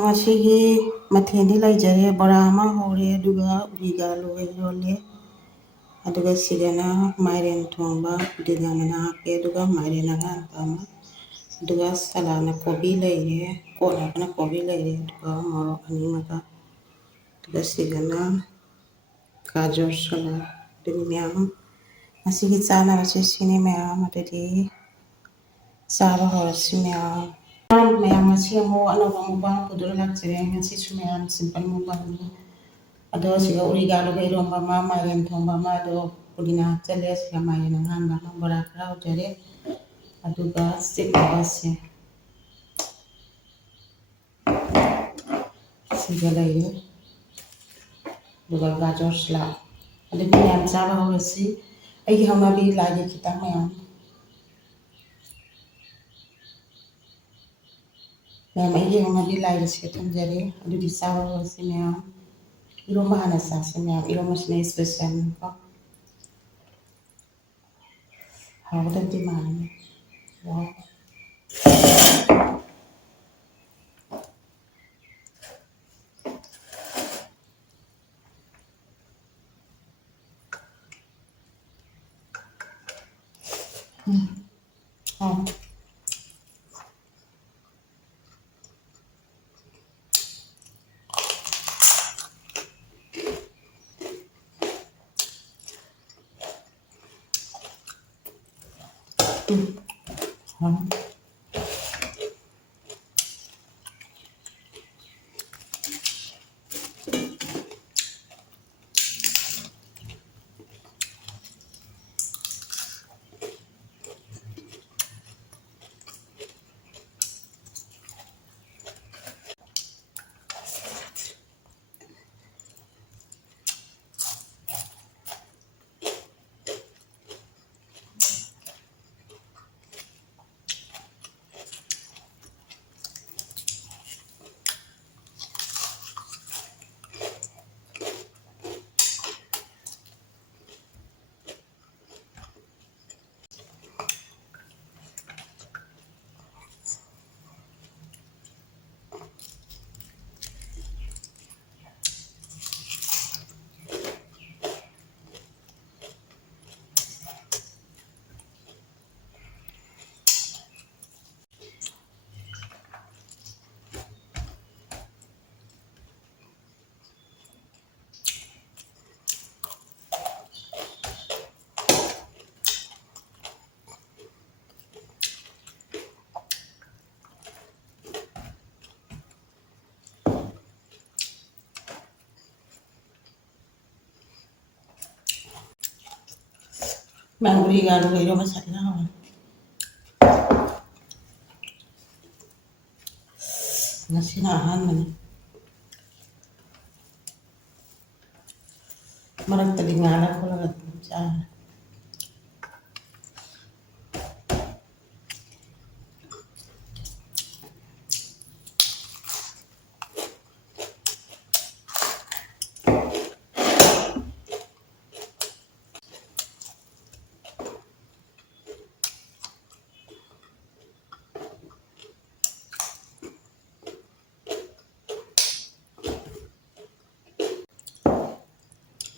ꯉꯁꯤꯒꯤ ꯃꯊꯦꯜꯗꯤ ꯂꯩꯖꯔꯦ ꯕꯣꯔꯥ ꯑꯃ ꯍꯧꯔꯦ ꯑꯗꯨꯒ ꯎꯔꯤꯒꯥꯂꯨꯒ ꯏꯔꯣꯜꯂꯦ ꯑꯗꯨꯒ ꯁꯤꯗꯅ ꯃꯥꯏꯔꯦꯟ ꯊꯣꯡꯕ ꯄꯨꯗꯤꯅꯥ ꯃꯅꯥ ꯍꯥꯞꯄꯦ ꯑꯗꯨꯒ ꯃꯥꯏꯔꯦꯟ ꯑꯉꯥꯟꯕ ꯑꯃ ꯑꯗꯨꯒ ꯁꯂꯥꯠꯅ ꯀꯣꯕꯤ ꯂꯩꯔꯦ ꯀꯣꯠꯅꯕꯅ ꯀꯣꯕꯤ ꯂꯩꯔꯦ ꯑꯗꯨꯒ ꯃꯣꯔꯣꯛ ꯑꯅꯤꯃꯒ ꯑꯗꯨꯒ ꯁꯤꯗꯅ ꯒꯥꯖꯔ ꯁꯂꯥꯠ ꯑꯗꯨꯅꯤ ꯃꯌꯥꯝ ꯉꯁꯤꯒꯤ ꯆꯥꯅꯕꯁꯦ ꯁꯤꯅꯤ ꯃꯌꯥꯝ ꯑꯗꯨꯗꯤ ꯆꯥꯕ ꯍꯧꯔꯁꯤ ꯃꯌꯥꯝ ꯉꯁꯤ ꯑꯃꯨꯛ ꯑꯅꯧꯕ ꯃꯨꯛꯕꯥꯡ ꯄꯨꯗꯨꯅ ꯂꯥꯛꯆꯔꯦ ꯉꯁꯤꯁꯨ ꯃꯌꯥꯝ ꯁꯤꯝꯄꯜ ꯃꯨꯛꯕꯥꯡꯅꯤ ꯑꯗꯣ ꯁꯤꯒ ꯎꯔꯤꯒꯥꯂꯨꯒ ꯏꯔꯣꯝꯕ ꯑꯃ ꯃꯥꯏꯔꯦꯟ ꯊꯣꯡꯕ ꯑꯃ ꯑꯗꯣ ꯄꯨꯗꯤꯅꯥ ꯍꯥꯞꯆꯜꯂꯦ ꯁꯤꯒ ꯃꯥꯏꯔꯦꯟ ꯑꯉꯥꯟꯕ ꯑꯃ ꯕꯣꯔꯥ ꯈꯔ ꯍꯧꯖꯔꯦ ꯑꯗꯨꯒ ꯆꯤꯛꯅꯕꯁꯦ ꯁꯤꯒ ꯂꯩꯔꯦ ꯑꯗꯨꯒ ꯒꯥꯖꯔ ꯁꯂꯥꯠ ꯑꯗꯨꯗꯤ ꯃꯌꯥꯝ ꯆꯥꯕ ꯍꯧꯔꯁꯤ ꯑꯩꯒꯤ ꯍꯧꯅꯕꯤ ꯂꯥꯏꯒꯤ ꯈꯤꯇꯪ ꯃꯌꯥꯝ ꯑꯩꯒꯤ ꯍꯧꯅꯕꯤ ꯂꯥꯏꯒꯤꯁꯤꯒ ꯊꯝꯖꯔꯦ ꯑꯗꯨꯗꯤ ꯆꯥꯕ ꯍꯧꯔꯁꯤ ꯃꯌꯥꯝ ꯏꯔꯣꯝꯕ ꯍꯥꯟꯅ ꯆꯥꯁꯤ ꯃꯌꯥꯝ ꯏꯔꯣꯝꯕꯁꯤꯅ ꯏꯁꯄꯦꯁꯤꯌꯦꯜꯅꯤꯀꯣ ꯍꯥꯎꯒꯗꯕꯗꯤ ꯃꯥꯜꯂꯤ ꯋꯥꯎ ꯍꯥꯎ ꯍꯥꯎ ꯃꯌꯥꯝ ꯎꯔꯤꯒꯥꯂꯨꯒ ꯏꯔꯣꯝꯕ ꯁꯥꯊꯤꯅ ꯍꯥꯎꯋꯦ ꯉꯁꯤꯅ ꯑꯍꯥꯟꯕꯅꯤ ꯃꯔꯛꯇꯗꯤ ꯉꯥꯜꯂ ꯈꯣꯠꯂꯒ ꯑꯗꯨꯝ ꯆꯥꯔꯦ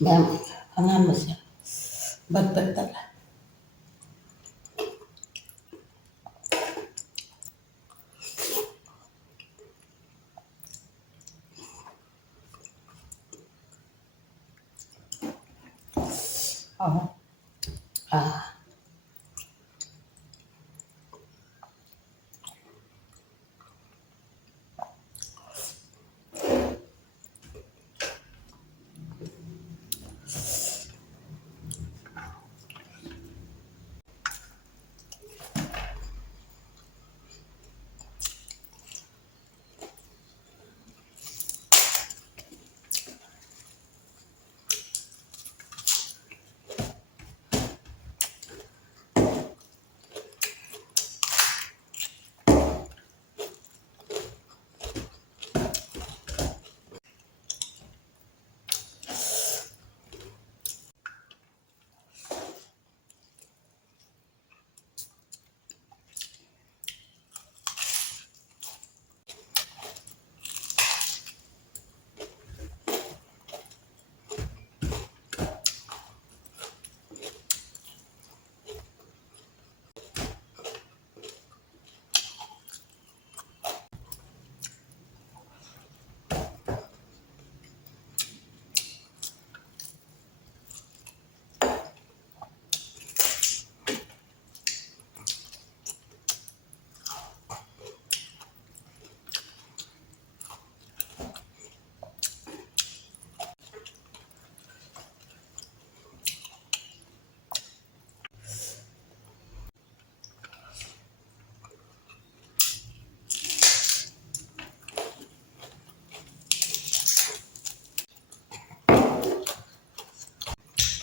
ꯃꯌꯥꯝ ꯑꯉꯥꯟꯕꯁꯦ ꯕꯠ ꯕꯠ ꯇꯠꯂꯦ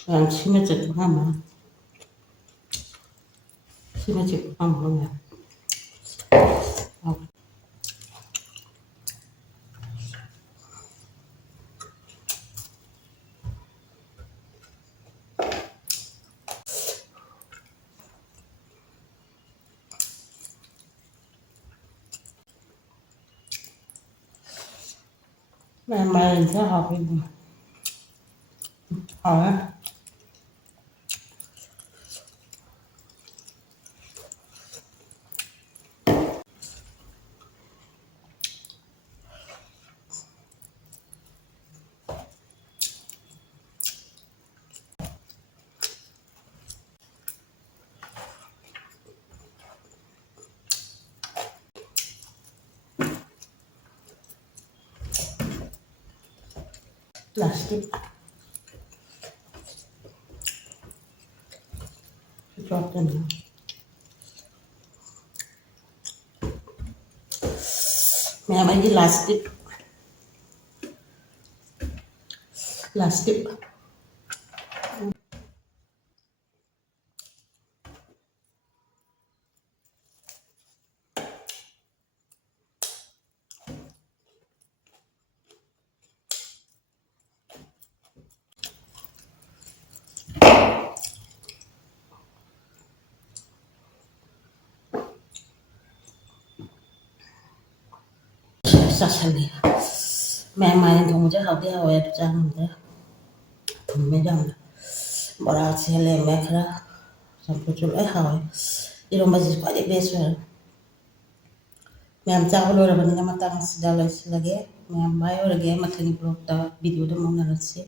ꯌꯥꯝ ꯁꯤꯅ ꯆꯠꯄ ꯉꯝꯃ sini cik ngomongnya. Main-main saya hobi bu. Oh, plastik. Sesuatu nih. Memang ini plastik. Plastik. Sasali. Memang itu mudah hobi awet jangan deh. Tumme jangan. Berat sih lemek lah. Sampai jual hawai. Di rumah sih pada besar. Memang cakap lu orang ni matang sedala lagi. Memang bayar lagi matang ni peluk dah video dah mau nalar sih.